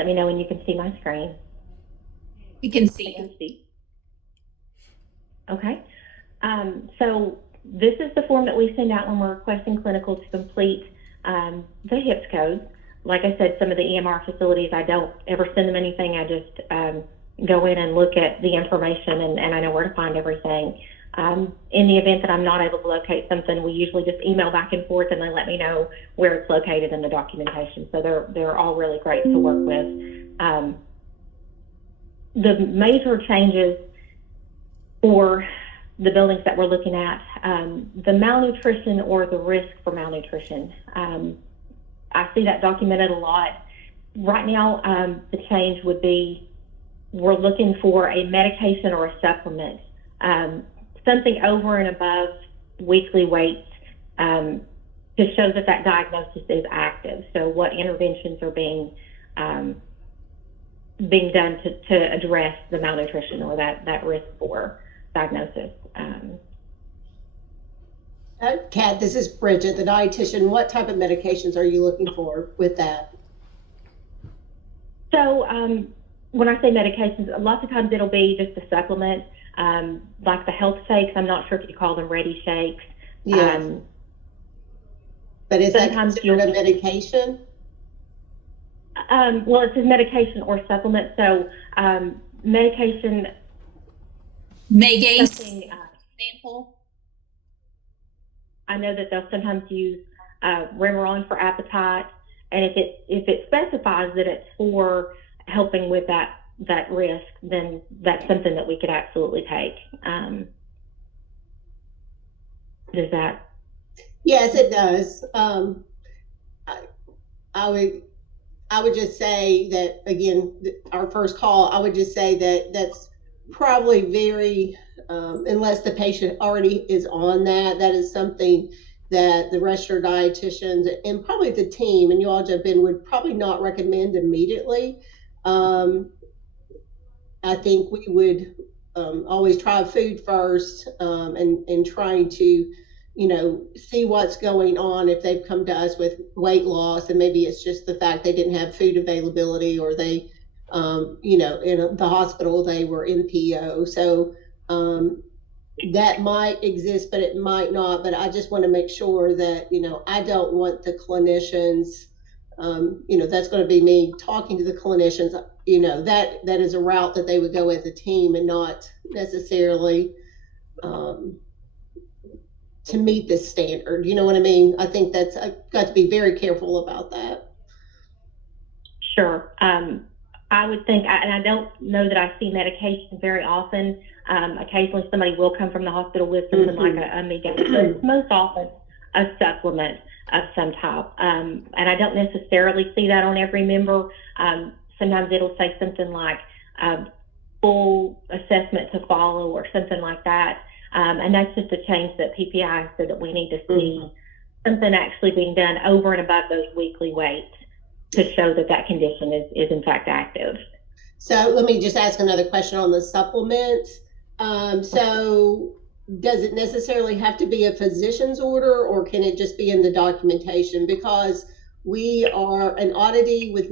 Let me know when you can see my screen. You can see. Okay. So this is the form that we send out when we're requesting clinicals to complete the HIPS code. Like I said, some of the EMR facilities, I don't ever send them anything. I just go in and look at the information, and I know where to find everything. In the event that I'm not able to locate something, we usually just email back and forth, and they let me know where it's located in the documentation. So they're all really great to work with. The major changes for the buildings that we're looking at, the malnutrition or the risk for malnutrition. I see that documented a lot. Right now, the change would be we're looking for a medication or a supplement, something over and above weekly weights to show that that diagnosis is active. So what interventions are being done to address the malnutrition or that risk for diagnosis. Kat, this is Bridget, the dietitian. What type of medications are you looking for with that? So when I say medications, lots of times it'll be just a supplement, like the health shakes. I'm not sure if you call them ready shakes. Yes. But is that considered a medication? Well, it says medication or supplement. So medication. Megace, example. I know that they'll sometimes use Remeron for appetite, and if it specifies that it's for helping with that risk, then that's something that we could absolutely take. Does that? Yes, it does. I would just say that, again, our first call, I would just say that that's probably very, unless the patient already is on that is something that the rest of your dietitians and probably the team, and you all jump in, would probably not recommend immediately. I think we would always try food first, and trying to, see what's going on if they've come to us with weight loss, and maybe it's just the fact they didn't have food availability, or they, in the hospital, they were in PO. So that might exist, but it might not. But I just want to make sure that, I don't want the clinicians, that's going to be me talking to the clinicians, that is a route that they would go as a team and not necessarily to meet this standard. You know what I mean? I think I've got to be very careful about that. Sure. I would think, and I don't know that I see medication very often. Occasionally somebody will come from the hospital with something like a Megace, but it's most often a supplement of some type. And I don't necessarily see that on every member. Sometimes it'll say something like full assessment to follow or something like that. And that's just a change that PPI said that we need to see something actually being done over and above those weekly weights to show that condition is in fact active. So let me just ask another question on the supplements. So does it necessarily have to be a physician's order, or can it just be in the documentation? Because we are an oddity with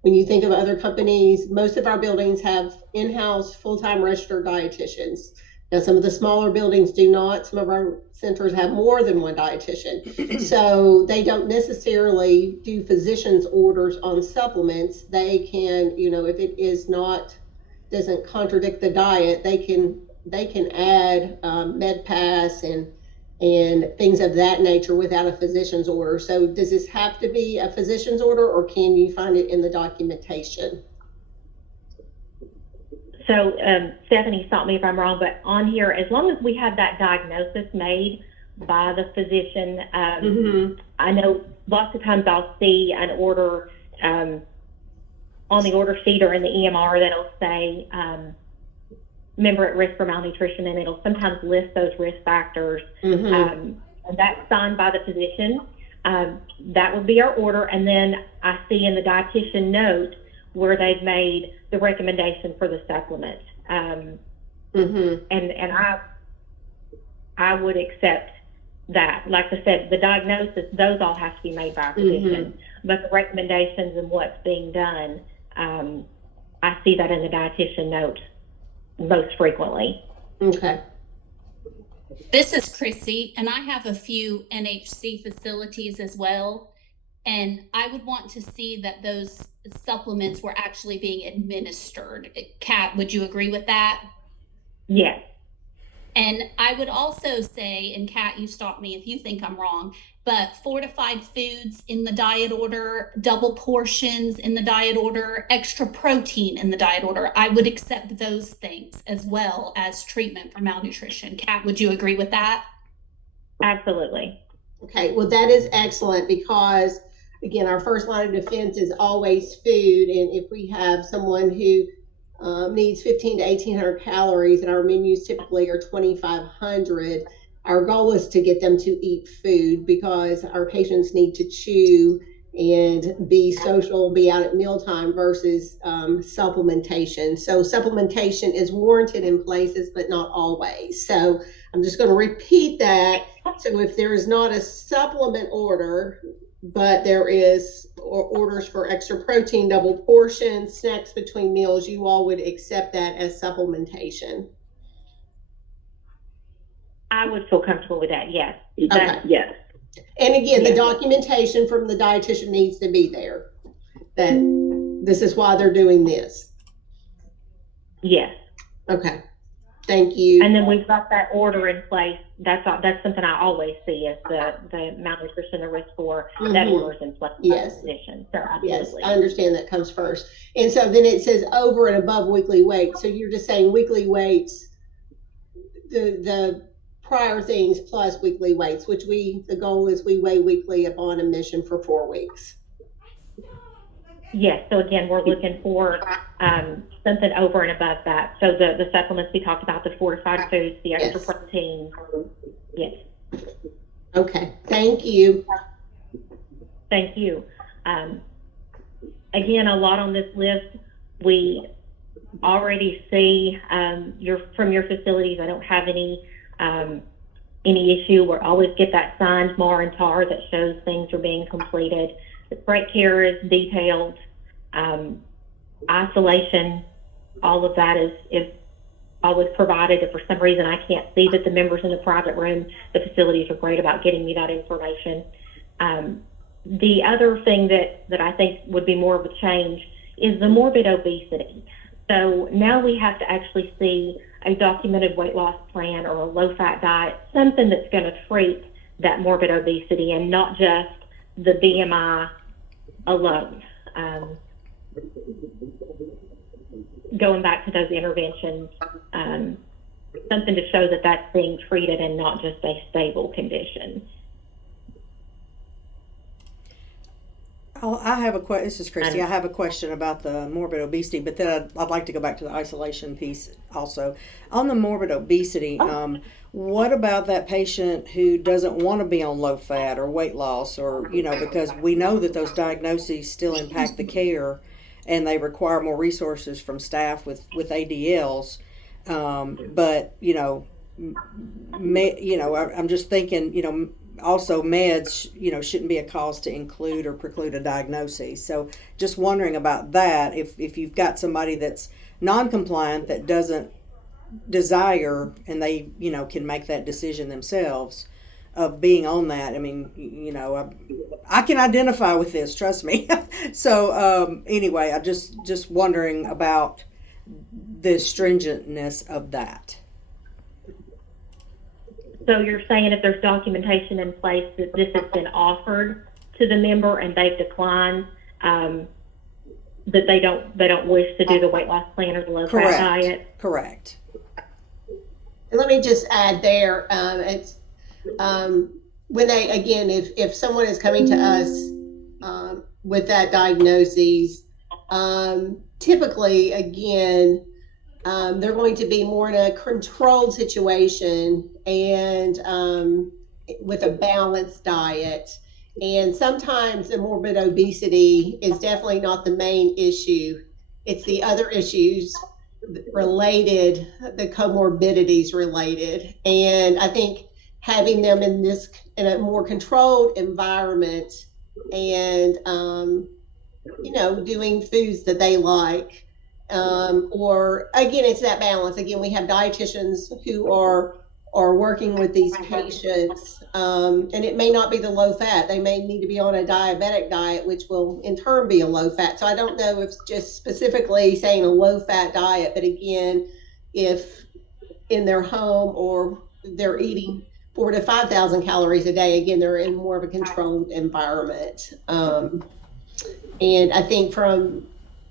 when you think of other companies, most of our buildings have in-house full-time registered dietitians. Now, some of the smaller buildings do not. Some of our centers have more than one dietitian. So they don't necessarily do physician's orders on supplements. They can, if it is not, doesn't contradict the diet, they can add MedPass and things of that nature without a physician's order. So does this have to be a physician's order, or can you find it in the documentation? So Stephanie, stop me if I'm wrong, but on here, as long as we have that diagnosis made by the physician, I know lots of times I'll see an order on the order sheet or in the EMR that'll say member at risk for malnutrition, and it'll sometimes list those risk factors. And that's signed by the physician. That would be our order. And then I see in the dietitian note where they've made the recommendation for the supplement. And I would accept that. Like I said, the diagnosis, those all have to be made by a physician. but the recommendations and what's being done, I see that in the dietitian note most frequently. Okay. This is Chrissy, and I have a few NHC facilities as well. And I would want to see that those supplements were actually being administered. Kat, would you agree with that? Yes. And I would also say, and Kat, you stop me if you think I'm wrong, but fortified foods in the diet order, double portions in the diet order, extra protein in the diet order, I would accept those things as well as treatment for malnutrition. Kat, would you agree with that? Absolutely. Okay, well, that is excellent because, again, our first line of defense is always food. And if we have someone who needs 15 to 1,800 calories and our menus typically are 2,500, our goal is to get them to eat food because our patients need to chew and be social, be out at mealtime versus supplementation. So supplementation is warranted in places, but not always. So I'm just going to repeat that. So if there is not a supplement order, but there is orders for extra protein, double portions, snacks between meals, you all would accept that as supplementation. I would feel comfortable with that. Yes. Okay. Yes. And again, Yes. the documentation from the dietitian needs to be there that this is why they're doing this. Yes. Okay. Thank you. And then we've got that order in place. That's something I always see is the malnutrition, the risk for that order is in place. Yes. Position. So Yes, absolutely. I understand that comes first. And so then it says over and above weekly weight. So you're just saying weekly weights, the prior things plus weekly weights, which the goal is we weigh weekly upon admission for 4 weeks. Yes. So again, we're looking for something over and above that. So the supplements we talked about, the fortified foods, the extra protein. Yes. Okay. Thank you. Thank you. Again, a lot on this list. We already see from your facilities. I don't have any issue. We always get that signed MAR and TAR that shows things are being completed. The correct care is detailed. Isolation, all of that is always provided. If for some reason I can't see that the members in the private room, the facilities are great about getting me that information. The other thing that I think would be more of a change is the morbid obesity. So now we have to actually see a documented weight loss plan or a low-fat diet, something that's going to treat that morbid obesity and not just the BMI alone. Going back to those interventions, something to show that that's being treated and not just a stable condition. I have a question. This is Christy. I have a question about the morbid obesity, but then I'd like to go back to the isolation piece also. On the morbid obesity, what about that patient who doesn't want to be on low fat or weight loss, or because we know that those diagnoses still impact the care, and they require more resources from staff with ADLs. But I'm just thinking, also meds, shouldn't be a cause to include or preclude a diagnosis. So just wondering about that. If you've got somebody that's non-compliant that doesn't desire and they, can make that decision themselves of being on that. I mean, I can identify with this, trust me. So anyway, I just wondering about the stringentness of that. So you're saying if there's documentation in place that this has been offered to the member and they've declined, that they don't wish to do the weight loss plan or the low fat diet? Correct. And let me just add there, it's when they, again, if someone is coming to us with that diagnosis, typically, again, they're going to be more in a controlled situation and with a balanced diet. And sometimes the morbid obesity is definitely not the main issue. It's the other issues related, the comorbidities related. And I think having them in a more controlled environment and doing foods that they like. Or again, it's that balance. Again, we have dietitians who are working with these patients, and it may not be the low fat. They may need to be on a diabetic diet, which will in turn be a low fat. So I don't know if it's just specifically saying a low fat diet, but again, if in their home or they're eating 4 to 5,000 calories a day, again, they're in more of a controlled environment. And I think from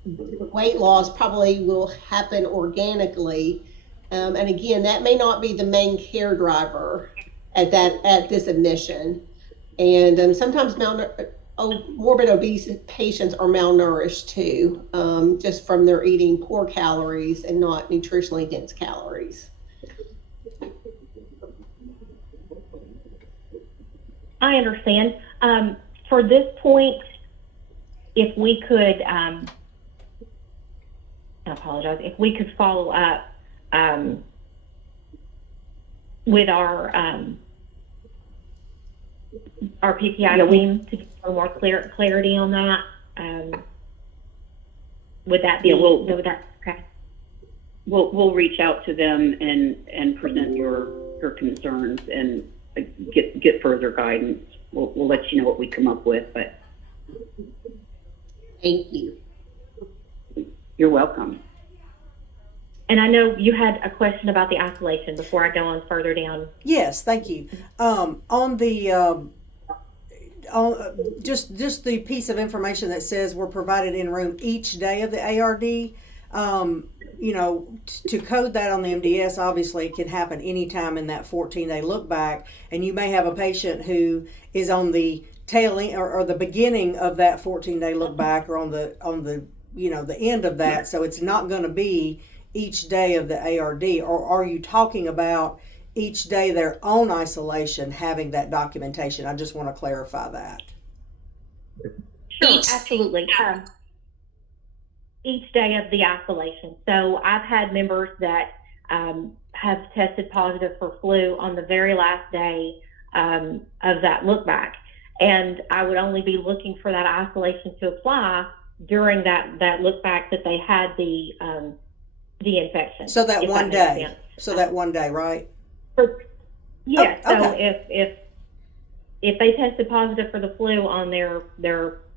weight loss probably will happen organically. And again, that may not be the main care driver at this admission. And sometimes morbid obese patients are malnourished too, just from their eating poor calories and not nutritionally dense calories. I understand. For this point, if we could, I apologize, if we could follow up with our PPI team to get more clarity on that, would that be? Would that okay? We'll reach out to them and present your concerns and get further guidance. We'll let you know what we come up with, but thank you. You're welcome. And I know you had a question about the isolation before I go on further down. Yes, thank you. On the just the piece of information that says we're provided in room each day of the ARD. To code that on the MDS, obviously it can happen anytime in that 14-day look back, and you may have a patient who is on the tail end or the beginning of that 14-day look back, or on the the end of that. So it's not going to be each day of the ARD, or are you talking about each day they're on isolation having that documentation? I just want to clarify that. Sure, absolutely. Each day of the isolation. So I've had members that have tested positive for flu on the very last day of that look back, and I would only be looking for that isolation to apply during that look back that they had the infection. So that one day. So that one day, right? Yes. Oh, okay. So if they tested positive for the flu on their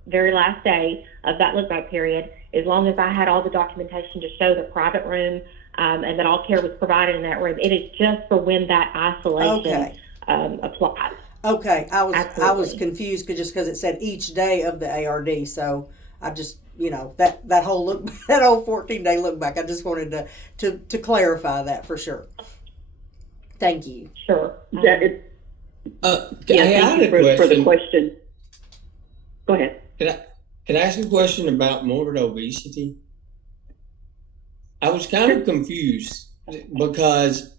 very last day of that look back period, as long as I had all the documentation to show the private room and that all care was provided in that room, it is just for when that isolation applies. Okay, I was Absolutely. confused because it said each day of the ARD. So I just that whole 14-day look back. I just wanted to clarify that for sure. Thank you. Sure. Hey, I had a question. For the question. Go ahead. Can I ask a question about morbid obesity? I was kind of confused because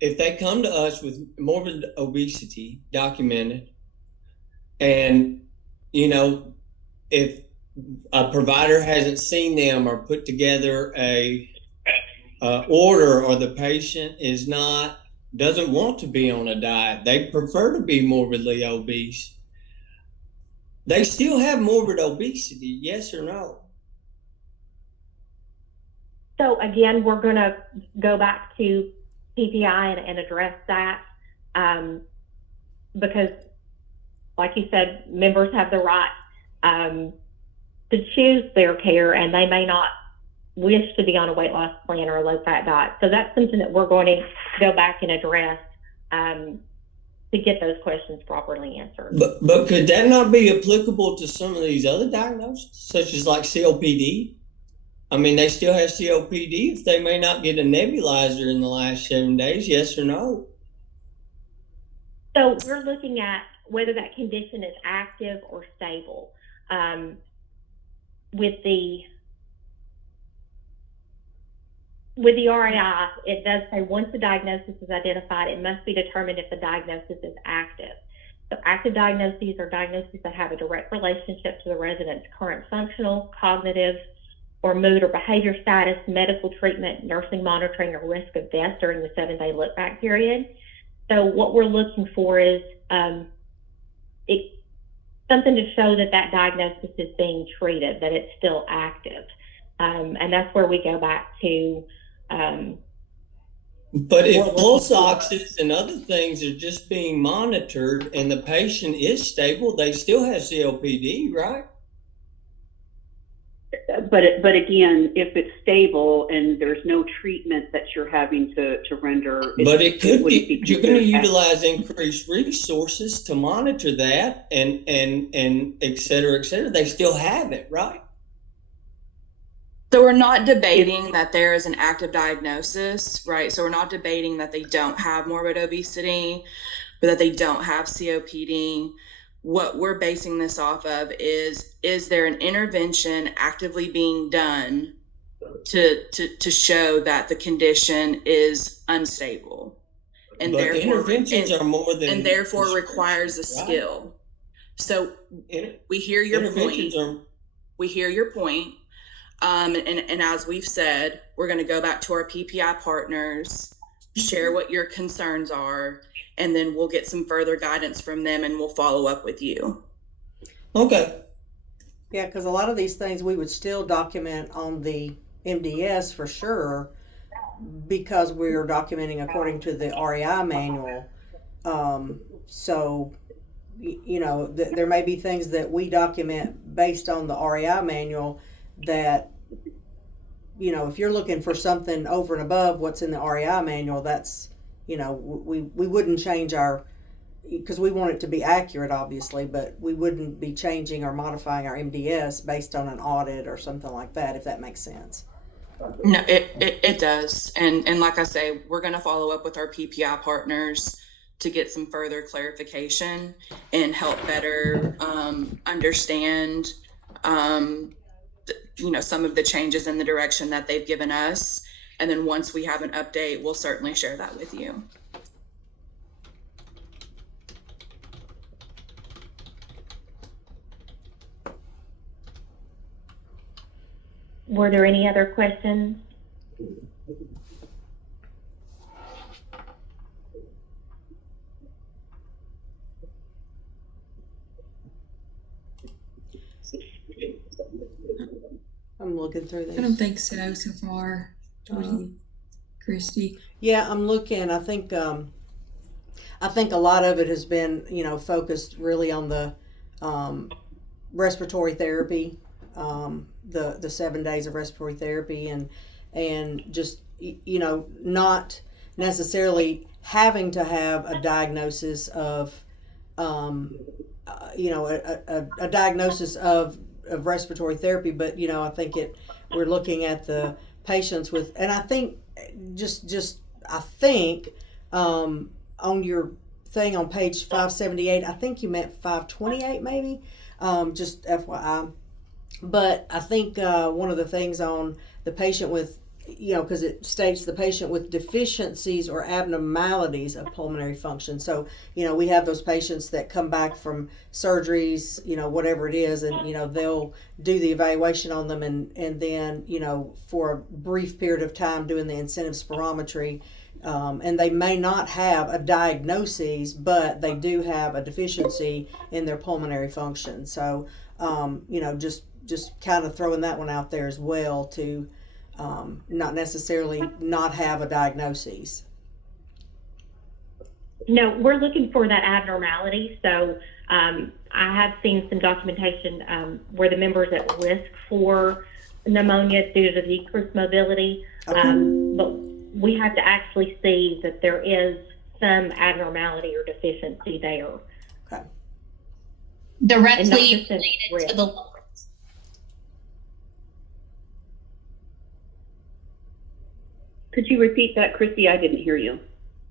if they come to us with morbid obesity documented, and if a provider hasn't seen them or put together a order, or the patient doesn't want to be on a diet, they prefer to be morbidly obese, they still have morbid obesity, yes or no? So again, we're going to go back to PPI and address that because, like you said, members have the right to choose their care, and they may not wish to be on a weight loss plan or a low-fat diet. So that's something that we're going to go back and address to get those questions properly answered. But could that not be applicable to some of these other diagnoses, such as like COPD? I mean, they still have COPD if they may not get a nebulizer in the last 7 days, yes or no? So we're looking at whether that condition is active or stable. With the RAI, it does say once the diagnosis is identified, it must be determined if the diagnosis is active. So active diagnoses are diagnoses that have a direct relationship to the resident's current functional, cognitive, or mood or behavior status, medical treatment, nursing monitoring, or risk of death during the 7-day look-back period. So what we're looking for is something to show that that diagnosis is being treated, that it's still active. And that's where we go back to. But if pulse oxes and other things are just being monitored and the patient is stable, they still have COPD, right? But again, if it's stable and there's no treatment that you're having to render, But it could wouldn't be, you're going to considered utilize increased resources to monitor that and et cetera, et cetera. They still have it, right? So we're not debating that there is an active diagnosis, right? So we're not debating that they don't have morbid obesity or that they don't have COPD. What we're basing this off of is there an intervention actively being done to show that the condition is unstable? And But therefore, interventions are more than, and therefore requires a skill. So we hear your point. We hear your point. And as we've said, we're going to go back to our PPI partners, share what your concerns are, and then we'll get some further guidance from them and we'll follow up with you. Okay. Yeah, because a lot of these things we would still document on the MDS for sure, because we're documenting according to the REI manual. So, you know, there may be things that we document based on the REI manual that, you know, if you're looking for something over and above what's in the REI manual, that's, you know, we wouldn't change our, because we want it to be accurate, obviously, but we wouldn't be changing or modifying our MDS based on an audit or something like that, if that makes sense. No, it does. And like I say, we're going to follow up with our PPI partners to get some further clarification and help better understand you know, some of the changes in the direction that they've given us. And then once we have an update, we'll certainly share that with you. Were there any other questions? I'm looking through this. I don't think so far. What do you, Christy? Yeah, I'm looking. I think a lot of it has been, you know, focused really on the respiratory therapy, the 7 days of respiratory therapy, and just, you know, not necessarily having to have a diagnosis of, you know, a diagnosis of respiratory therapy, but, you know, I think we're looking at the patients with, and I think I think on your thing on page 578, I think you meant 528 maybe, just FYI. But I think one of the things on the patient with, you know, because it states the patient with deficiencies or abnormalities of pulmonary function. So, you know, we have those patients that come back from surgeries, you know, whatever it is, and, you know, they'll do the evaluation on them and then, you know, for a brief period of time doing the incentive spirometry. And they may not have a diagnosis, but they do have a deficiency in their pulmonary function. So, you know, just kind of throwing that one out there as well to not necessarily not have a diagnosis. No, we're looking for that abnormality. So I have seen some documentation where the member's at risk for pneumonia due to decreased mobility. Okay. But we have to actually see that there is some abnormality or deficiency there. Okay. Directly related to the lungs. Could you repeat that, Christy? I didn't hear you.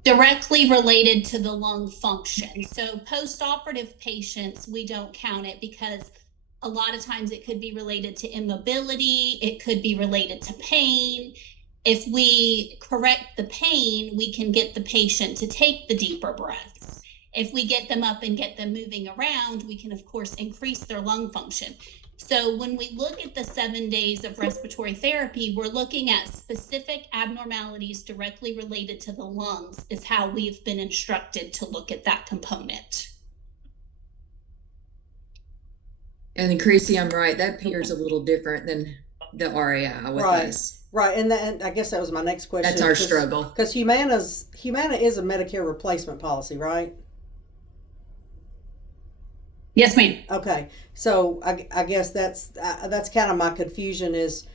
Directly related to the lung function. So post-operative patients, we don't count it because a lot of times it could be related to immobility. It could be related to pain. If we correct the pain, we can get the patient to take the deeper breaths. If we get them up and get them moving around, we can, of course, increase their lung function. So when we look at the 7 days of respiratory therapy, we're looking at specific abnormalities directly related to the lungs is how we've been instructed to look at that component. And then Creasy, I'm right, that appears a little different than the RAI with Right. us. Right, and I guess that was my next question. That's our struggle. Because Humana is a Medicare replacement policy, right? Yes, ma'am. Okay, so I guess that's kind of my confusion is,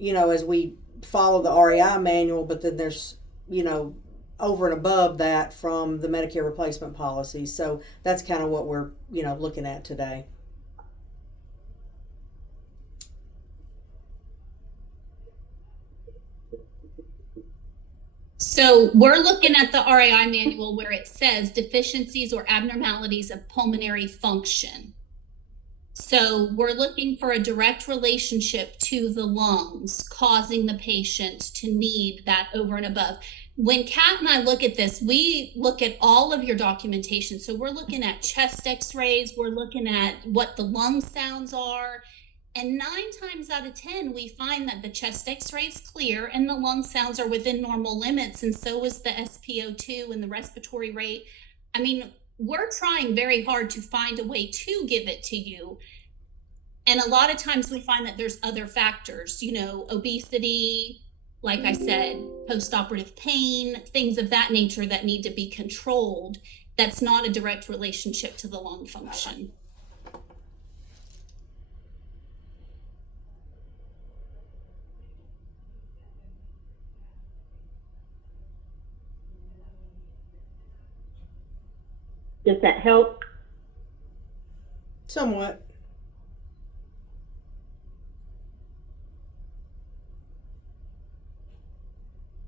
as we follow the REI manual, but then there's, over and above that from the Medicare replacement policy. So that's kind of what we're, looking at today. So we're looking at the RAI manual where it says deficiencies or abnormalities of pulmonary function. So we're looking for a direct relationship to the lungs causing the patient to need that over and above. When Kat and I look at this, we look at all of your documentation. So we're looking at chest x-rays, we're looking at what the lung sounds are. And 9 times out of 10, we find that the chest x-ray is clear and the lung sounds are within normal limits. And so is the SpO2 and the respiratory rate. I mean, we're trying very hard to find a way to give it to you. And a lot of times we find that there's other factors, obesity, like I said, post-operative pain, things of that nature that need to be controlled. That's not a direct relationship to the lung function. Does that help? Somewhat.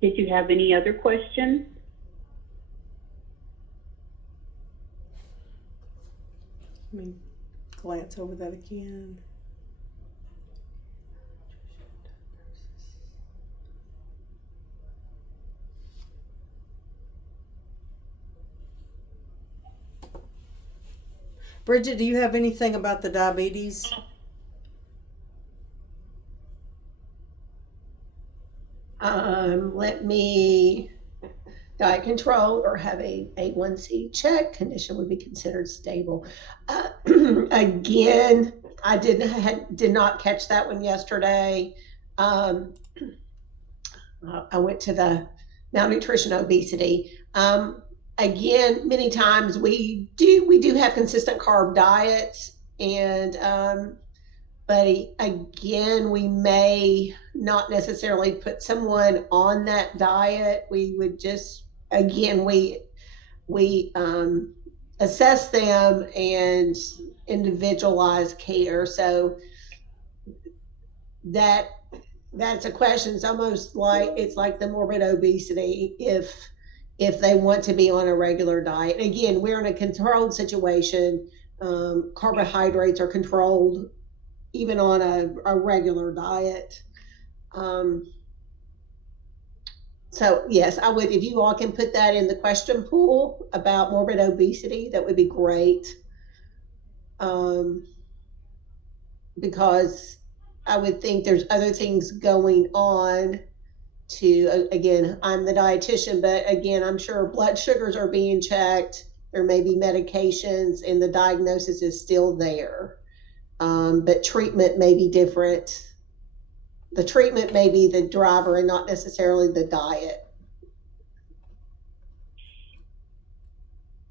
Did you have any other questions? Let me glance over that again. Bridget, do you have anything about the diabetes? Let me diet control or have a A1C check. Condition would be considered stable. Again, I did not catch that one yesterday. I went to the malnutrition obesity. Again, many times we do have consistent carb diets, and but again, we may not necessarily put someone on that diet. We would just, again, we assess them and individualize care. So that's a question. It's almost like the morbid obesity if they want to be on a regular diet. Again, we're in a controlled situation. Carbohydrates are controlled even on a regular diet. So yes, I would, if you all can put that in the question pool about morbid obesity, that would be great. Because I would think there's other things going on to, again, I'm the dietitian, but again, I'm sure blood sugars are being checked. There may be medications and the diagnosis is still there. But treatment may be different. The treatment may be the driver and not necessarily the diet.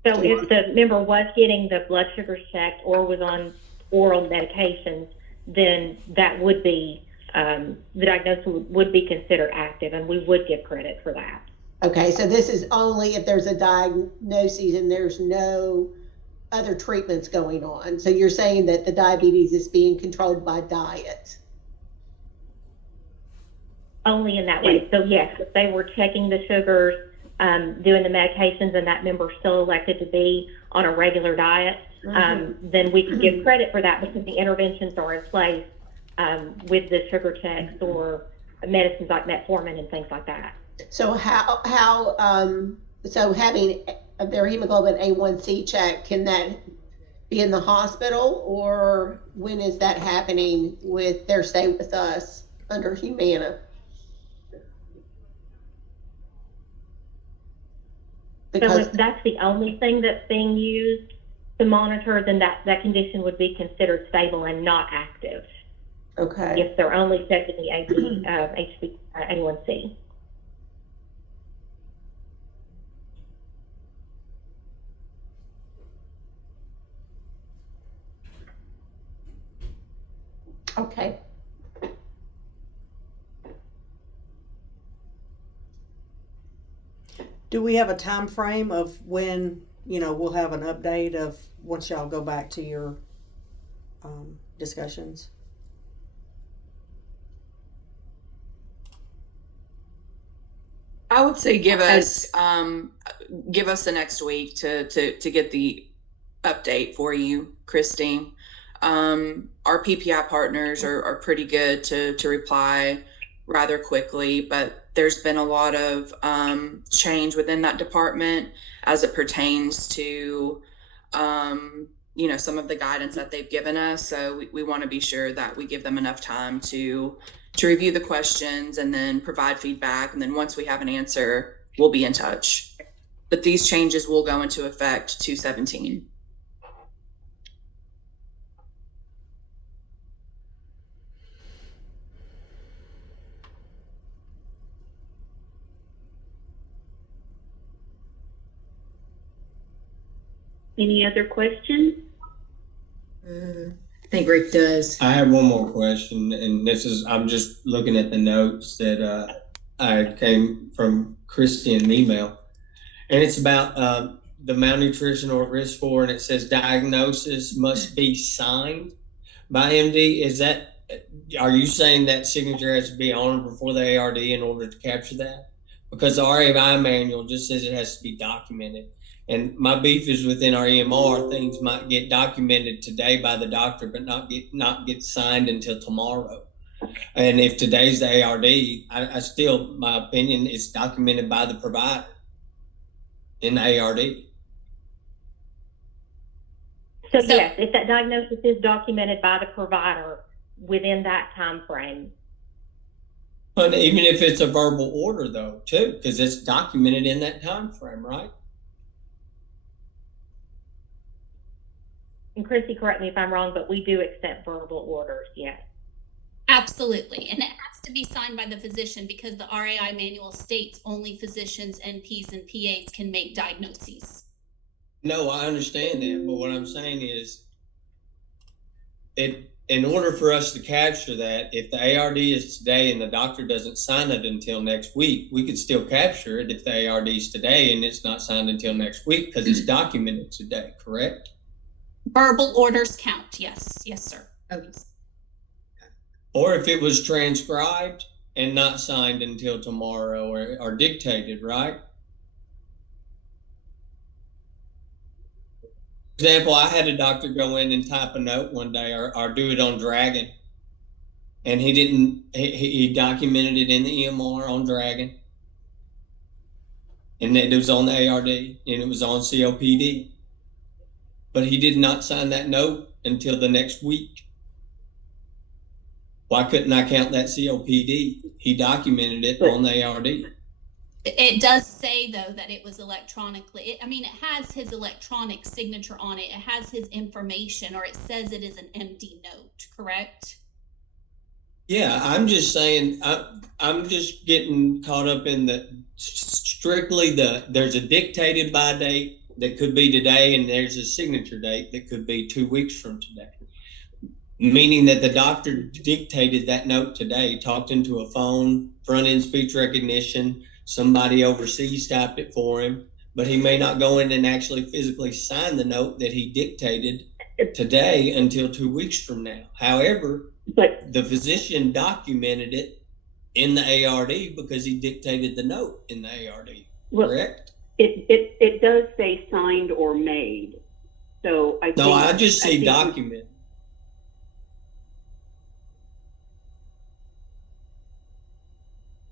So if the member was getting the blood sugars checked or was on oral medications, then that would be, the diagnosis would be considered active and we would give credit for that. Okay, so this is only if there's a diagnosis and there's no other treatments going on. So you're saying that the diabetes is being controlled by diet? Only in that way. So yes, if they were checking the sugars, doing the medications, and that member still elected to be on a regular diet, then we could give credit for that because the interventions are in place with the sugar checks or medicines like metformin and things like that. So so having their hemoglobin A1C check, can that be in the hospital, or when is that happening with their stay with us under Humana? So if that's the only thing that's being used, to monitor, then that condition would be considered stable and not active Okay. if they're only checking the A1C. Okay. Do we have a time frame of when, we'll have an update of once y'all go back to your discussions? I would say give us the next week to get the update for you, Christine. Our PPI partners are pretty good to reply rather quickly, but there's been a lot of change within that department as it pertains to some of the guidance that they've given us. So we want to be sure that we give them enough time to review the questions and then provide feedback. And then once we have an answer, we'll be in touch. But these changes will go into effect 2/17. Any other questions? I think Rick does. I have one more question, and I'm just looking at the notes that I came from Christy in an email, and it's about the malnutrition or risk for, and it says diagnosis must be signed by MD. Are you saying that signature has to be on or before the ARD in order to capture that? Because the RAI manual just says it has to be documented. And my beef is within our EMR, things might get documented today by the doctor, but not get signed until tomorrow. And if today's the ARD, I still, my opinion, it's documented by the provider in the ARD. So yes, if that diagnosis is documented by the provider within that time frame. But even if it's a verbal order though, too, because it's documented in that time frame, right? And Chrissy, correct me if I'm wrong, but we do accept verbal orders, yes. Absolutely. And it has to be signed by the physician because the RAI manual states only physicians, NPs, and PAs can make diagnoses. No, I understand that. But what I'm saying is, in order for us to capture that, if the ARD is today and the doctor doesn't sign it until next week, we could still capture it if the ARD is today and it's not signed until next week because it's documented today, correct? Verbal orders count. Yes. Yes, sir. Okay. Or if it was transcribed and not signed until tomorrow or dictated, right? For example, I had a doctor go in and type a note one day or do it on Dragon. And he documented it in the EMR on Dragon. And it was on the ARD and it was on COPD. But he did not sign that note until the next week. Why couldn't I count that COPD? He documented it on the ARD. It does say, though, that it was electronically. It has his electronic signature on it. It has his information, or it says it is an MD note, correct? Yeah, I'm just saying, I'm just getting caught up in there's a dictated by date that could be today, and there's a signature date that could be 2 weeks from today. Meaning that the doctor dictated that note today, talked into a phone, front-end speech recognition, somebody overseas typed it for him, but he may not go in and actually physically sign the note that he dictated today until 2 weeks from now. However, But the physician documented it in the ARD because he dictated the note in the ARD, well, correct? it does say signed or made. So I just see document.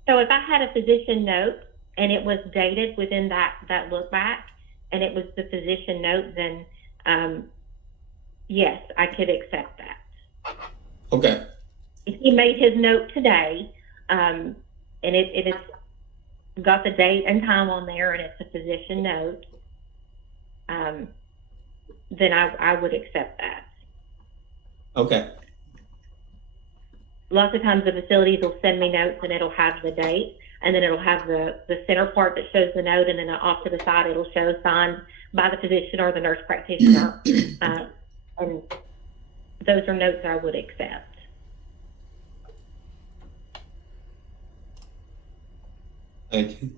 So if I had a physician note and it was dated within that look back and it was the physician note, then yes, I could accept that. Okay. If he made his note today, and it's got the date and time on there and it's a physician note, then I would accept that. Okay. Lots of times the facilities will send me notes and it'll have the date, and then it'll have the center part that shows the note, and then off to the side it'll show signed by the physician or the nurse practitioner. And those are notes I would accept. Thank you.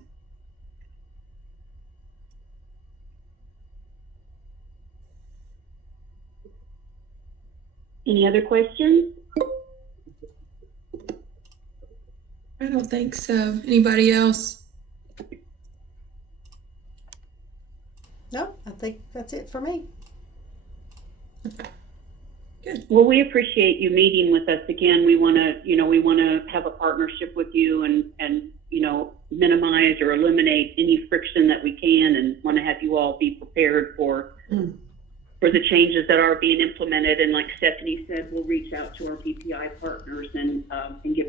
Any other questions? I don't think so. Anybody else? No, I think that's it for me. Well, we appreciate you meeting with us again. We want to have a partnership with you and minimize or eliminate any friction that we can, and want to have you all be prepared for the changes that are being implemented. And like Stephanie said, we'll reach out to our PPI partners and get